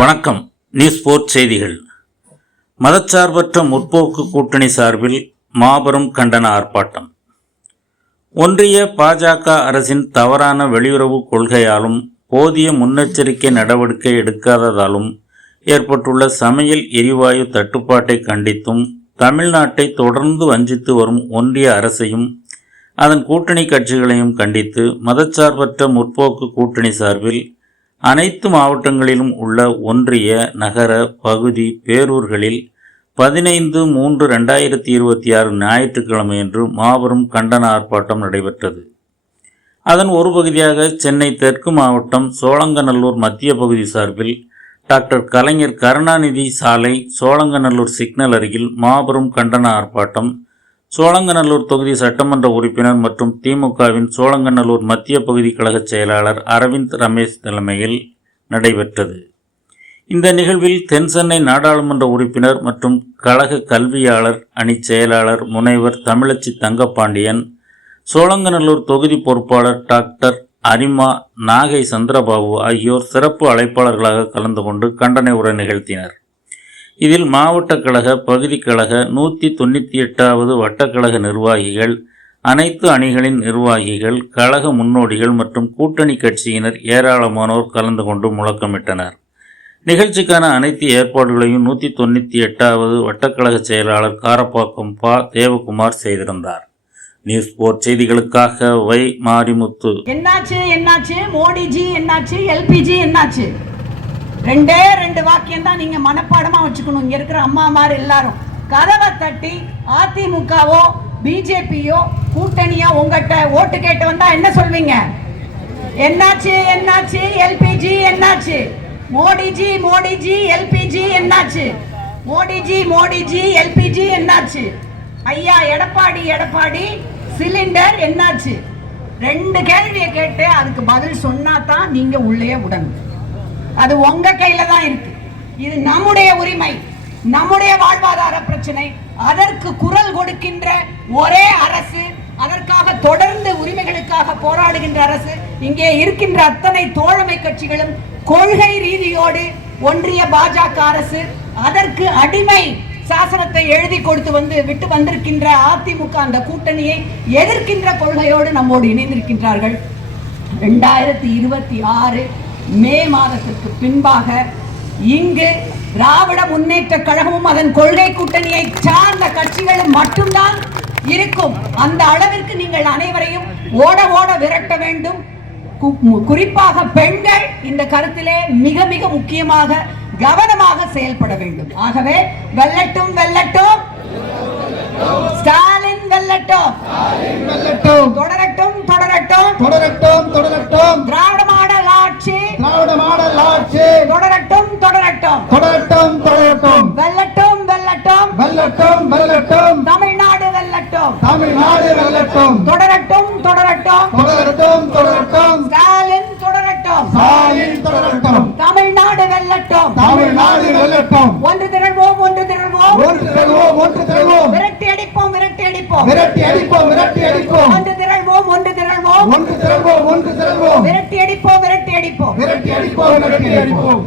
வணக்கம். நியூஸ் 4 செய்திகள். மதச்சார்பற்ற முற்போக்கு கூட்டணி சார்பில் மாபெரும் கண்டன ஆர்ப்பாட்டம். ஒன்றிய பாஜக அரசின் தவறான வெளியுறவு கொள்கையாலும் போதிய முன்னெச்சரிக்கை நடவடிக்கை எடுக்காததாலும் ஏற்பட்டுள்ள சமையல் எரிவாயு தட்டுப்பாட்டை கண்டித்தும் தமிழ்நாட்டை தொடர்ந்து வஞ்சித்து வரும் ஒன்றிய அரசையும் அதன் கூட்டணி கட்சிகளையும் கண்டித்து மதச்சார்பற்ற முற்போக்கு கூட்டணி சார்பில் அனைத்து மாவட்டங்களிலும் உள்ள ஒன்றிய, நகர, பகுதி, பேரூர்களில் 15/3/2026 ஞாயிற்றுக்கிழமையன்று மாபெரும் கண்டன ஆர்ப்பாட்டம் நடைபெற்றது. அதன் ஒரு பகுதியாக சென்னை தெற்கு மாவட்டம் சோழங்கநல்லூர் மத்திய பகுதி சார்பில் டாக்டர் கலைஞர் கருணாநிதி சாலை சோழங்கநல்லூர் சிக்னல் அருகில் மாபெரும் கண்டன ஆர்ப்பாட்டம் சோழங்கநல்லூர் தொகுதி சட்டமன்ற உறுப்பினர் மற்றும் திமுகவின் சோழங்கநல்லூர் மத்திய பகுதி கழக செயலாளர் அரவிந்த் ரமேஷ் தலைமையில் நடைபெற்றது. இந்த நிகழ்வில் தென்சென்னை நாடாளுமன்ற உறுப்பினர் மற்றும் கழக கல்வியாளர் அணி செயலாளர் முனைவர் தமிழச்சி தங்கப்பாண்டியன், சோழங்கநல்லூர் தொகுதி பொறுப்பாளர் டாக்டர் அரிமா, நாகை சந்திரபாபு ஆகியோர் சிறப்பு அழைப்பாளர்களாக கலந்து கொண்டு கண்டன உரை நிகழ்த்தினர். இதில் மாவட்ட கழக, பகுதி கழக, 198வது வட்டக்கழக நிர்வாகிகள், அனைத்து அணிகளின் நிர்வாகிகள், கழக முன்னோடிகள் மற்றும் கூட்டணி கட்சியினர் ஏராளமானோர் கலந்து கொண்டு முழக்கமிட்டனர். நிகழ்ச்சிக்கான அனைத்து ஏற்பாடுகளையும் 198வது வட்டக்கழக செயலாளர் காரப்பாக்கம் பா. தேவகுமார் செய்திருந்தார். நியூஸ் 4 செய்திகளுக்காக வை. மாரிமுத்து. என்னாச்சு மோடிஜி, என்னாச்சு எல்பிஜி, என்னாச்சு? 2 வாக்கியம் தான் நீங்க மனப்பாடமா வச்சுக்கணும். இங்க இருக்கிற அம்மாமார் எல்லாரும் கதவை தட்டி அதிமுகவோ பிஜேபியோ கூட்டணியோ உங்ககிட்ட ஓட்டு கேட்டு வந்தா என்ன சொல்வீங்க? என்னாச்சு எல்பிஜி, என்னாச்சு மோடிஜி எல்பிஜி, என்னாச்சு மோடிஜி எல்பிஜி, என்னாச்சு ஐயா எடப்பாடி சிலிண்டர் என்னாச்சு? 2 கேள்வியை கேட்டு அதுக்கு பதில் சொன்னா தான் நீங்க உள்ளே விடணும். அது உங்க கையில தான் இருக்கு. இது நம்முடைய உரிமை, நம்முடைய வாழ்வாதார பிரச்சனை. அதற்கு குரல் கொடுக்கின்ற ஒரே அரசு, அதற்காக தொடர்ந்து உரிமைகளுக்காக போராடுகின்ற அரசு இங்கே இருக்கின்ற அத்தனை தோழமை கட்சிகளும் கொள்கை ரீதியோடு ஒன்றிய பாஜக அரசு அதற்கு அடிமை சாசனத்தை எழுதி கொடுத்து விட்டு வந்திருக்கின்ற அதிமுக அந்த கூட்டணியை எதிர்க்கின்ற கொள்கையோடு நம்மோடு இணைந்திருக்கின்றார்கள். 2026 மே மாதத்திற்கு பின்பாக இங்கு திராவிட முன்னேற்ற கழகமும் அதன் கொள்கை கூட்டணியை சார்ந்த கட்சிகளும் மட்டும்தான் இருக்கும். அந்த அளவிற்கு நீங்கள் அனைவரையும் ஓட விரட்ட வேண்டும். குறிப்பாக பெண்கள் இந்த கருத்திலே மிக மிக முக்கியமாக கவனமாக செயல்பட வேண்டும். ஆகவே வெல்லட்டும் ஸ்டாலின், வெல்லட்டும் தொடரட்டும் திராவிட மாடல் ஆட்சி தொடரட்டும் வெல்லட்டும் தமிழ்நாடு வெல்லட்டும் தொடரட்டும் ஸ்டாலின் தொடரட்டும் தமிழ்நாடு வெல்லட்டும் ஒன்று திரள்வோம் விரட்டி அடிப்போம் ஒன்று திரள்வோம் விரட்டி அடிப்போம்